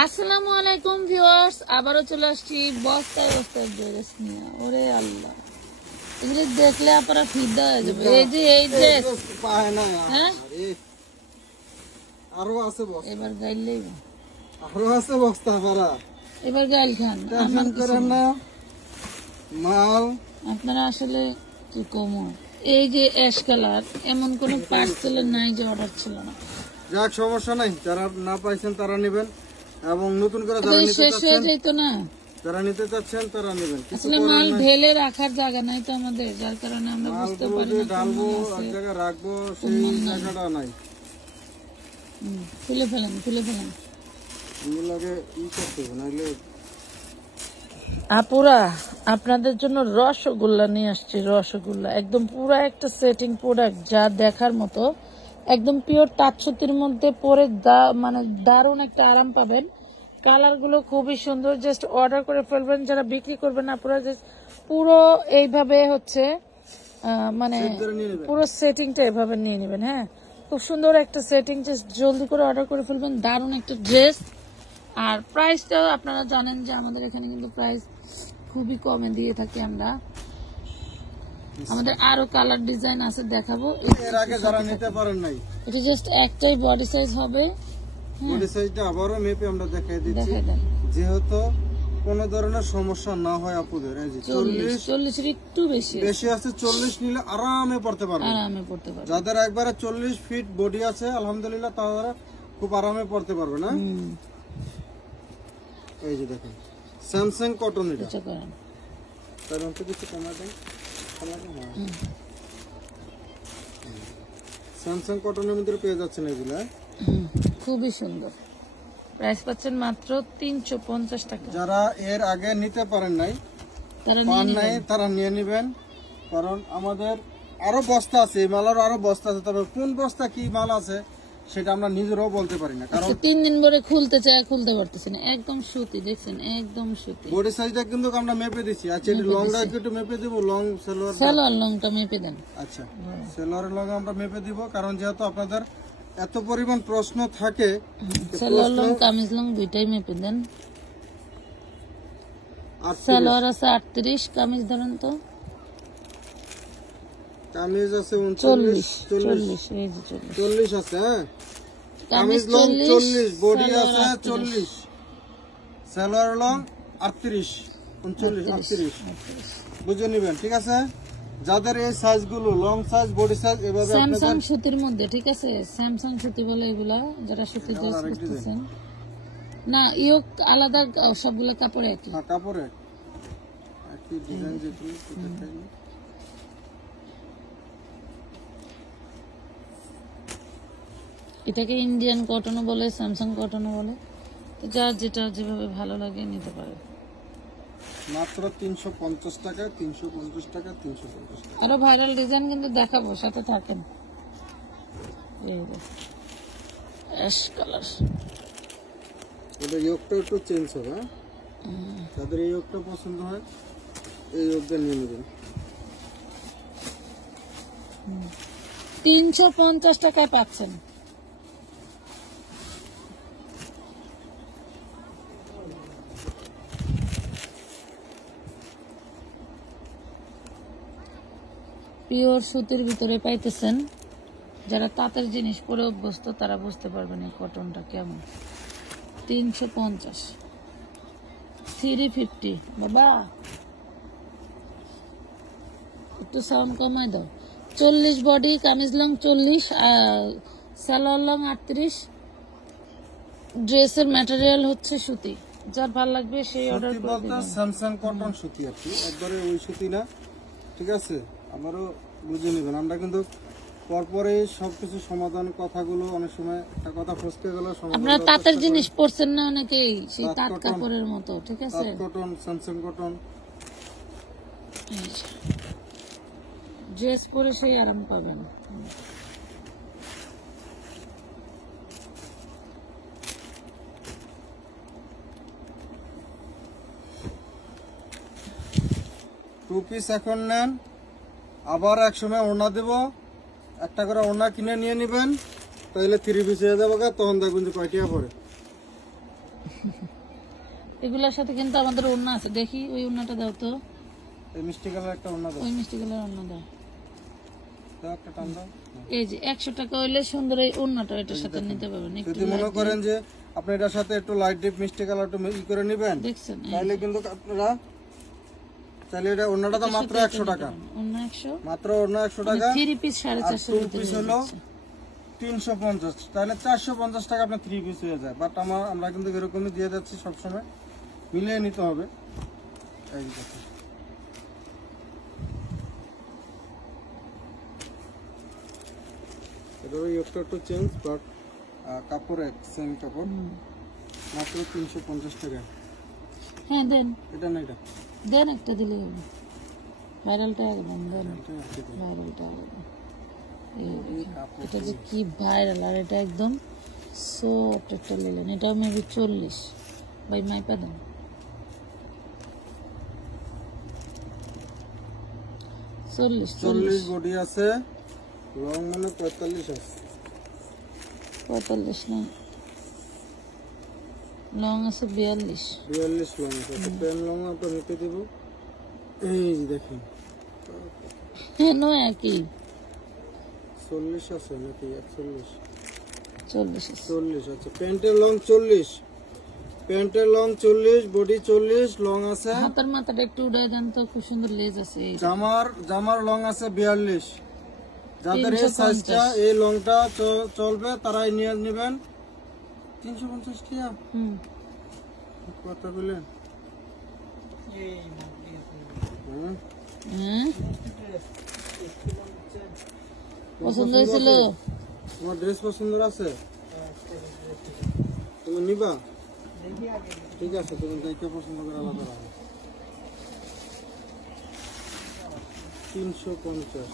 আসসালামু আলাইকুম ভিউয়ার্স, আবারও চলে আসছি বস্তায় বস্তায় ড্রেস নিয়ে। ওরে আল্লাহ, এগুলো দেখলে আপনারা ফিদা হয়ে যাবে। এই ড্রেস পায় না। হ্যাঁ, আরো আছে বস্তা, এবার গাইলেই আরো আছে বস্তা ভরা। এবার গাইল খান, টেনশন করেন না মাল। আপনারা আসলে কি কম, এই যে অ্যাশ কালার, এমন কোন পার্সেল নাই যে অর্ডার ছিল না। যাক, সমস্যা নাই, যারা না পাইছেন তারা নেবেন, এবং নতুন করে যারা নিতে চাচ্ছেন তারা নেবেন। আসলে মাল ঢেলে রাখার জায়গা নাই তো আমাদের, যার কারণে আমরা বুঝতে পারি না ঢালবো এক জায়গায় রাখবো, সেই জায়গাটা নাই। খুলে ফেলেন লাগে ই করতে নাইলে। আপুরা, আপনাদের জন্য রসগোল্লা নিয়ে আসছি। রসগোল্লা একদম পুরা একটা সেটিং প্রোডাক্ট, যা দেখার মতো। একদম পিওর তাঁত সুতির মধ্যে পরে মানে দারুণ একটা আরাম পাবেন। কালার গুলো খুবই সুন্দর। জাস্ট অর্ডার করে ফেলবেন। যারা বিক্রি করবেন আপনারা জাস্ট পুরো এইভাবে হচ্ছে মানে পুরো সেটিংটা এভাবে নিয়ে নেবেন। হ্যাঁ, খুব সুন্দর একটা সেটিং। জাস্ট জলদি করে অর্ডার করে ফেলবেন। দারুণ একটা ড্রেস। আর প্রাইসটাও আপনারা জানেন যে আমাদের এখানে কিন্তু প্রাইস খুবই কমে দিয়ে থাকি আমরা। আমাদের আরো কালার ডিজাইন আছে, দেখাবো। এর আগে যারা নিতে পারেন নাই, এটা জাস্ট একটাই বডি সাইজ হবে। বডি সাইজটা আবারও মেপে আমরা দেখাই দিচ্ছি, যেহেতু কোন ধরনের সমস্যা না হয় আপুদের। এই যে 40 এর একটু বেশি আছে, 40 নিলে আরামে পড়তে পারবে। যাদের একবারে 40 ফিট বডি আছে আলহামদুলিল্লাহ, তারা খুব আরামে পড়তে পারবে না। এই যে দেখেন স্যামসাং কটন, এটা তার মধ্যে কিছু কমা দেন। স্যামসাং কটনের মধ্যে পেয়ে যাচ্ছেন এগুলা, খুবই সুন্দর। প্রাইস পাচ্ছেন মাত্র 350 টাকা। যারা এর আগে নিতে পারেন নাই, তারা নিয়ে নেবেন, কারণ আমাদের আরো বস্তা আছে, এই মালের আরো বস্তা আছে। তবে কোন বস্তা কি মাল আছে সেটা আমরা নিজেরাও বলতে পারি না, কারণ 3 দিন ধরে খুলতে পারতেছি না। একদম সুতি, দেখছেন, একদম সুতি। বডি সাইজটা কিন্তু আমরা মেপে দিছি। আচ্ছা, এই লংটা একটু মেপে দেব। লং সালোয়ার লংটা মেপে দেন। আচ্ছা, সালোয়ারের লং আমরা মেপে দিব, কারণ যেহেতু আপনাদের এত পরিমাণ প্রশ্ন থাকে। সালোয়ার লং কামিজ লং দুইটাই মেপে দেন। সালোয়ার আছে 38, কামিজ ধরেন তো। কামিজ আছে 39, 40 আছে। হ্যাঁ, কামিজ লং 40, বডি আছে 40, সালোয়ার লং 38, 39, 38 বুঝে নেবেন। ঠিক আছে, যাদের এই সাইজগুলো লং সাইজ, বডি সাইজ এভাবে স্যামসাং সুতির মধ্যে, ঠিক আছে, স্যামসাং সুতি বলে এগুলা। যারা সুতি ড্রেস করতেছেন না, ইয়োক আলাদা, সবগুলো কাপড়ে একই। হ্যাঁ, কাপড়ে একই ডিজাইন। যেগুলো এটাকে ইন্ডিয়ান কটনও বলে, স্যামসাং কটনও বলে। তো যার যেটা যেভাবে ভালো লাগে নিতে পারে। মাত্র 350 টাকা, 350 টাকা, 350 টাকা। আরো ভাইরাল ডিজাইন কিন্তু দেখাবো, সাথে থাকেন। এই যে অ্যাশ কালার, এটা ইয়োকটা একটু চেঞ্জ হবে। যাদের এই ইয়োকটা পছন্দ হয়, এই ইয়োকটা নিয়ে নেবেন। 350 টাকায় পাচ্ছেন। পিওর সুতির ভিতরে পাইতেছেন। যারা তাঁতের জিনিস পরে অভ্যস্ত তারা বুঝতে পারবেন এই কটনটা কেমন। 350, 350। বাবা একটু সাউন্ড কমাই দাও। 40 body, kameez long 40, salwar long 38। ড্রেসের ম্যাটেরিয়াল হচ্ছে সুতি। যার ভালো লাগবে সেই অর্ডার করে দিবেন। স্যামসাং কটন সুতি আছে, একবারে ওই সুতি না। ঠিক আছে, আমারও বুঝে নেবেন। আমরা কিন্তু পরপরে সবকিছু সমাধান, কথাগুলো অনেক সময় একটা কথা ফসকে গেল। আপনারা তাঁতের জিনিস পরছেন না অনেকেই, সেই তাঁত কাপড়ের মতো। ঠিক আছে, কটন, স্যামসাং কটন ড্রেস পরে সেই আরাম পাবেন। টু পিস এখন নেন, আবার এক সময় ওড়না দেব, একটা করে ওড়না কিনে নিয়ে নেবেন, তাহলে 3 পিস হয়ে যাবে। তখন দেখবেন যে কয়টিয়া পরে। এগুলোর সাথে কিন্তু আমাদের ওড়না আছে, দেখি ওই ওড়নাটা দাও তো। এই মিষ্টি কালার একটা ওড়না দাও, ওই মিষ্টি কালার ওড়না দাও। দাও একটা টান দাও। এই যে 100 টাকা হইলে সুন্দর এই ওড়নাটা এটার সাথে নিতে পারবেন। একটু যদি মনে করেন যে আপনি এটার সাথে একটু লাইট ডিপ মিষ্টি কালার একটু ই করে নেবেন, দেখছেন, তাহলে কিন্তু আপনারা চাইলে এটা ওড়নাটা তো মাত্র 100 টাকা, ওড়না 100, মাত্র ওড়না 100 টাকা। 3 পিস 450 পিস হলো 350, তাহলে 450 টাকা আপনার 3 পিস হয়ে যায়। বাট আমরা কিন্তু এরকমই দিয়ে যাচ্ছি, সবসময় মিলিয়ে নিতে হবে। এই দেখুন, এটারও একটু চেঞ্জ, বাট কাপড় এক সেম কাপড়, মাত্র 350 টাকা। হ্যাঁ দেন, এটা না, এটা দেন, একটা দিলে হবে। ভাইরালটা একদম দেন, ভাইরালটা একদম। এটা যে কি ভাইরাল, আর এটা একদম সফট একটা নিলেন। এটা মেবি 40 ভাই, মাইপা দেন। 40 বডি আছে, লং মানে 45 আছে। 45 না, লং আছে 42 লং আছে। পেন লং আপনার নিতে দিব, এই দেখেন। হ্যাঁ নয় একই 40 আছে নাকি 41? 40 আছে। প্যান্টের লং 40, প্যান্টের লং 40, বডি 40, লং আছে। হাতের মাথাটা একটু উড়াই দেন তো, খুব সুন্দর লেজ আছে। জামার লং আছে 42। যাদের এই সাইজটা, এই লংটা চলবে তারাই নিয়ে নেবেন। 350 টাকা কথা বলেন। পছন্দ হয়েছিল? তোমার ড্রেস পছন্দ আছে, তুমি নিবা? ঠিক আছে, তুমি দেখে পছন্দ করে আলাদা রাখো। 350।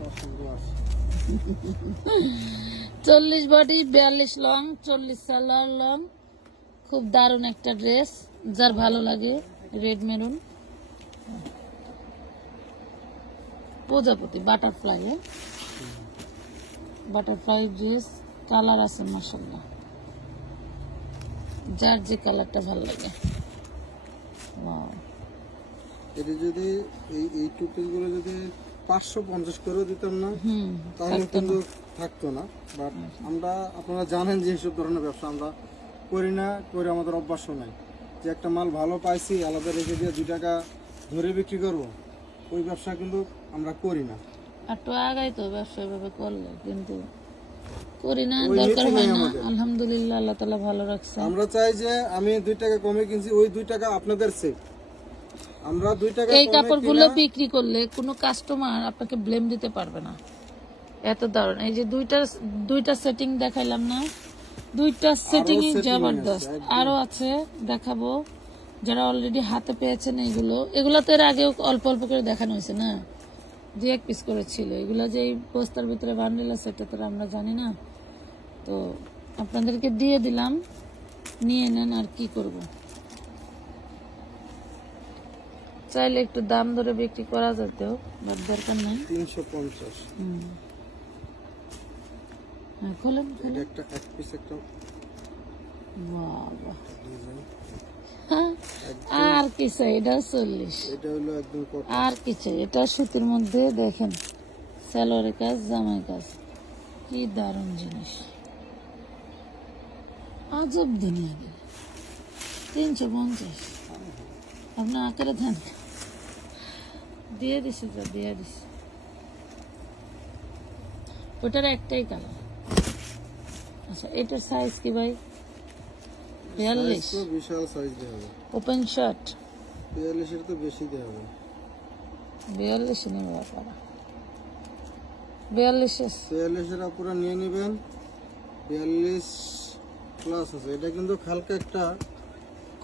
পছন্দ আছে। 40 বডি, 42 লং, 40 সালোয়ার লং। খুব দারুণ একটা ড্রেস, যার ভালো লাগে। রেড মেরুন প্রজাপতি বাটারফ্লাই, বাটারফ্লাই ড্রেস। কালার আছে মাশাআল্লাহ, যার যে কালারটা ভালো লাগে। এটা যদি এই টু পিস গুলো যদি 550 করে দিতাম না, তাহলে কিন্তু থাকতো না। বাট আমরা, আপনারা জানেন যে এইসব ধরনের ব্যবসা আমরা করি না, করে আমাদের অভ্যাস নাই যে একটা মাল ভালো পাইছি আলাদা রেখে দিয়ে 2 টাকা ধরে বিক্রি করবো, ওই ব্যবসা কিন্তু আমরা করি না। একটু আগাই তো ব্যবসা এভাবে করলে, কিন্তু করি না, দরকার হয় না। আলহামদুলিল্লাহ, আল্লাহ তাআলা ভালো রাখছে। আমরা চাই যে আমি 2 টাকা কমে কিনছি, ওই 2 টাকা আপনাদের সেভ। আমরা 2 টাকা এই কাপড়গুলো বিক্রি করলে কোনো কাস্টমার আপনাকে ব্লেম দিতে পারবে না, এত দারুণ। এই যে দুইটা সেটিং দেখাইলাম না, দুইটা সেটিং জবরদস্ত। আরো আছে দেখাবো, যারা অলরেডি হাতে পেয়েছেন। এগুলো তো এর আগেও অল্প অল্প করে দেখানো হয়েছে না, 2-1 পিস করে ছিল। এগুলো যে এই বস্তার ভিতরে বান্ডেল আছে, এটা তো আমরা জানি না, তো আপনাদেরকে দিয়ে দিলাম, নিয়ে নেন। আর কি করব, চাইলে একটু দাম ধরে বিক্রি করা যেতেও, বাট দরকার নাই। 350। হ্যাঁ, খোলেন। এটা একটা এক পিস একটা বাবা, আর কি চাই? এটা 40। এটা হলো একদম কটন। আর কি চাই? এটা সুতির মধ্যে দেখেন, সালোয়ারের কাজ, জামাই কাজ, কি দারুণ জিনিস, আজব দুনিয়া। 350 আপনার আকারে ধান দিয়ে দিছে, যা দিয়ে দিছে। ওটার একটাই কালার। আচ্ছা, এটার সাইজ কি ভাই? 42। বিশাল সাইজ দেওয়া হবে। ওপেন শার্ট 42 এর তো বেশি দেওয়া হবে। 42 নেবে আপনারা, 42 এর পুরো নিয়ে নেবেন। 42 প্লাস আছে। এটা কিন্তু হালকা একটা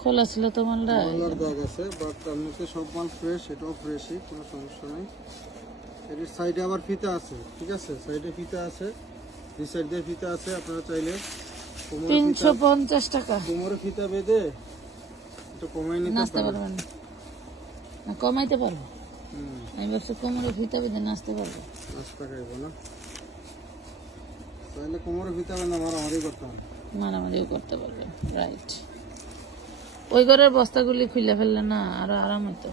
খোলা ছিল তো মালটা, কালার দাগ আছে, বাট এমনিতে সব মাল ফ্রেশ, এটাও ফ্রেশই, কোনো সমস্যা নেই। এর সাইডে আবার ফিতা আছে, ঠিক আছে, সাইডে ফিতা আছে, দুই সাইড দিয়ে ফিতা আছে। আপনারা চাইলে 350 টাকা কোমরে ফিতা বেঁধে একটু কমাই নিতে নাচতে পারবেন না, কমাইতে পারবো। আমি ভাবছি কোমরে ফিতা বেঁধে নাচতে পারবো, নাচতে খাইবো না। তাহলে কোমরে ভিতরে না মারামারি করতে হবে, মারামারিও করতে পারবেন। রাইট, ওই ঘরের বস্তাগুলি খুলে ফেললে না আরো আরাম হতো।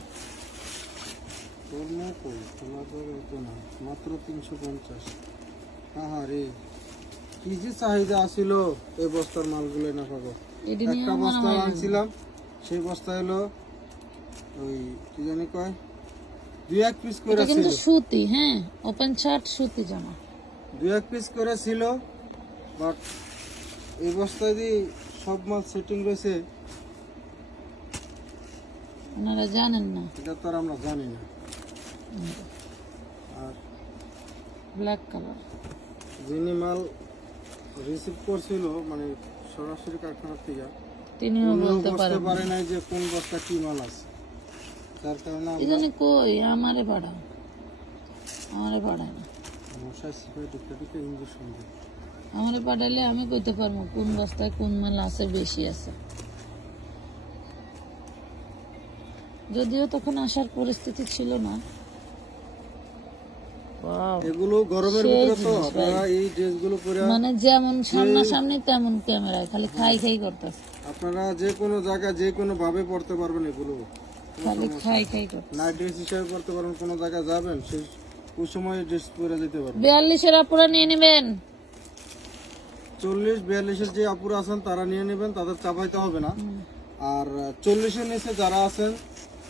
মাত্র 350। হ্যাঁ রে, কি যে চাহিদা আছিল এই বস্তার মালগুলো না পাবো। একটা বস্তা আনছিলাম, সেই বস্তা হলো ওই কি জানি কয় 2-1 পিস করে ছিল, কিন্তু সুতি, হ্যাঁ ওপেন শার্ট সুতি জামা 2-1 পিস করে ছিল। বাট এই বস্তায় দিয়ে সব মাল সেটিং রয়েছে, আপনারা জানেন না, এটা তো আর আমরা জানি না। আর ব্ল্যাক কালার যিনি মাল রিসিভ করছিল মানে সরাসরি কারখানা থেকে, তিনিও বলতে পারে নাই যে কোন বস্তা কি মাল আছে, তার কারণে এখানে কই আমারে পাঠায় না, মশা সিপাই ঢুকে ইঞ্জেকশন দেয়। আমারে পাঠাইলে আমি কইতে পারবো কোন বস্তায় কোন মাল আছে, বেশি আছে। যদিও তখন আসার পরিস্থিতি ছিল না। এগুলো গরমের ভিতরে তো আপনারা এই ড্রেসগুলো পরে মানে যেমন সামনাসামনি তেমন ক্যামেরায় খালি খাই করতেছে। আপনারা যে কোনো জায়গায় যে কোনো ভাবে পড়তে পারবেন, এগুলো খালি খাই করতে, নাইট ড্রেস হিসেবে পড়তে পারবেন। কোনো জায়গায় যাবেন সেই ওই সময় ড্রেস পরে যেতে পারবেন। 42-এর আপুরা নিয়ে নেবেন, 40-42-এর যে আপুরা আছেন তারা নিয়ে নেবেন, তাদের চাপাইতে হবে না। আর 40-এর নিচে যারা আছেন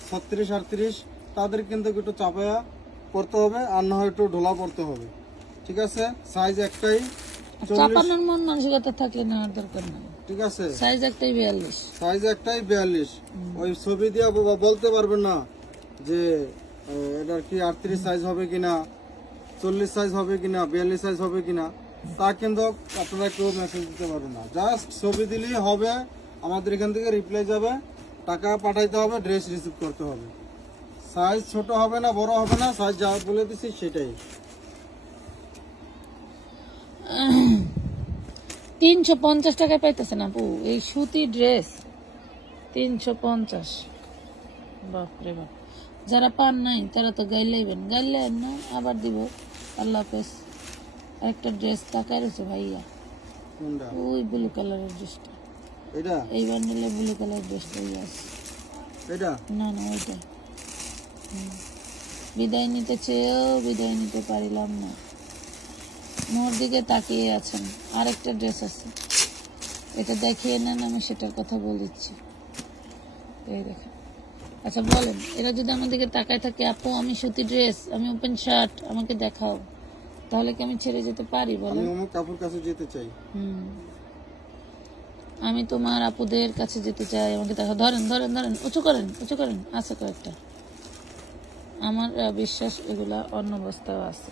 36-38 তাদের কিন্তু একটু চাপায়া পড়তে হবে, আর না হয় একটু ঢোলা পড়তে হবে। ঠিক আছে, সাইজ একটাই, চাপানোর মন মানসিকতা থাকলে নেওয়ার দরকার নাই। ঠিক আছে, সাইজ একটাই 42, সাইজ একটাই 42। ওই ছবি দিয়ে বলতে পারবেন না যে এটার কি 38 সাইজ হবে কিনা, 40 সাইজ হবে কিনা, 42 সাইজ হবে কিনা, তা কিন্তু আপনারা কেউ মেসেজ দিতে পারবেন না। জাস্ট ছবি দিলেই হবে, আমাদের এখান থেকে রিপ্লাই যাবে, টাকা পাঠাইতে হবে, ড্রেস রিসিভ করতে হবে। সাইজ ছোট হবে না, বড় হবে না, সাইজ যা বলে দিচ্ছি সেটাই। 350 টাকায় পাইতেছেন আপু এই সুতি ড্রেস, 350। বাপরে বাপ, যারা পান নাই তারা তো গাইলেইবেন, গাইলেন না আবার দিব। আল্লাহ হাফেজ। একটা ড্রেস তাকায় রয়েছে ভাইয়া, ওই ব্লু কালারের ড্রেসটা, এই বান্ডেলে ব্লু কালারের ড্রেসটা আছে, না ওইটা। বিদায় নিতে চেয়েও বিদায় নিতে পারিলাম না, মোর দিকে তাকিয়ে আছেন। আরেকটা ড্রেস আছে, এটা দেখিয়ে নেন, আমি সেটার কথা বলছি। এই দেখেন। আচ্ছা বলেন, এরা যদি আমার দিকে তাকায় থাকে, আপু আমি সুতি ড্রেস, আমি ওপেন শার্ট, আমাকে দেখাও, তাহলে কি আমি ছেড়ে যেতে পারি? বলেন, আমি আমার কাপড় কাছে যেতে চাই, আমি তোমার আপুদের কাছে যেতে চাই, আমাকে দেখাও। ধরেন ধরেন ধরেন, উঁচু করেন, আছে কয়েকটা, আমার বিশ্বাস এগুলা অন্য বস্তাও আছে।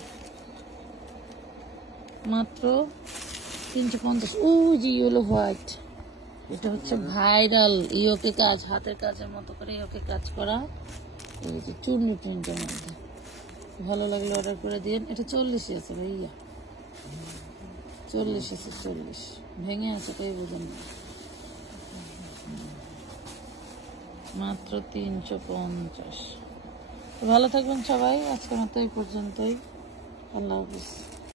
মাত্র 350। ও জি ইয়েলো হোয়াইট, এটা হচ্ছে ভাইরাল ইয়োকে কাজ, হাতের কাজের মতো করে ইয়োকে কাজ করা, এই যে চুন্নি প্রিন্টের মধ্যে। ভালো লাগলে অর্ডার করে দিন। এটা 40 আছে ভাইয়া, 40 আছে, 40 ভেঙে আছে, তাই বুঝেন না। মাত্র 350। ভালো থাকবেন সবাই, আজকের মতো এই পর্যন্তই। আল্লাহ হাফিজ।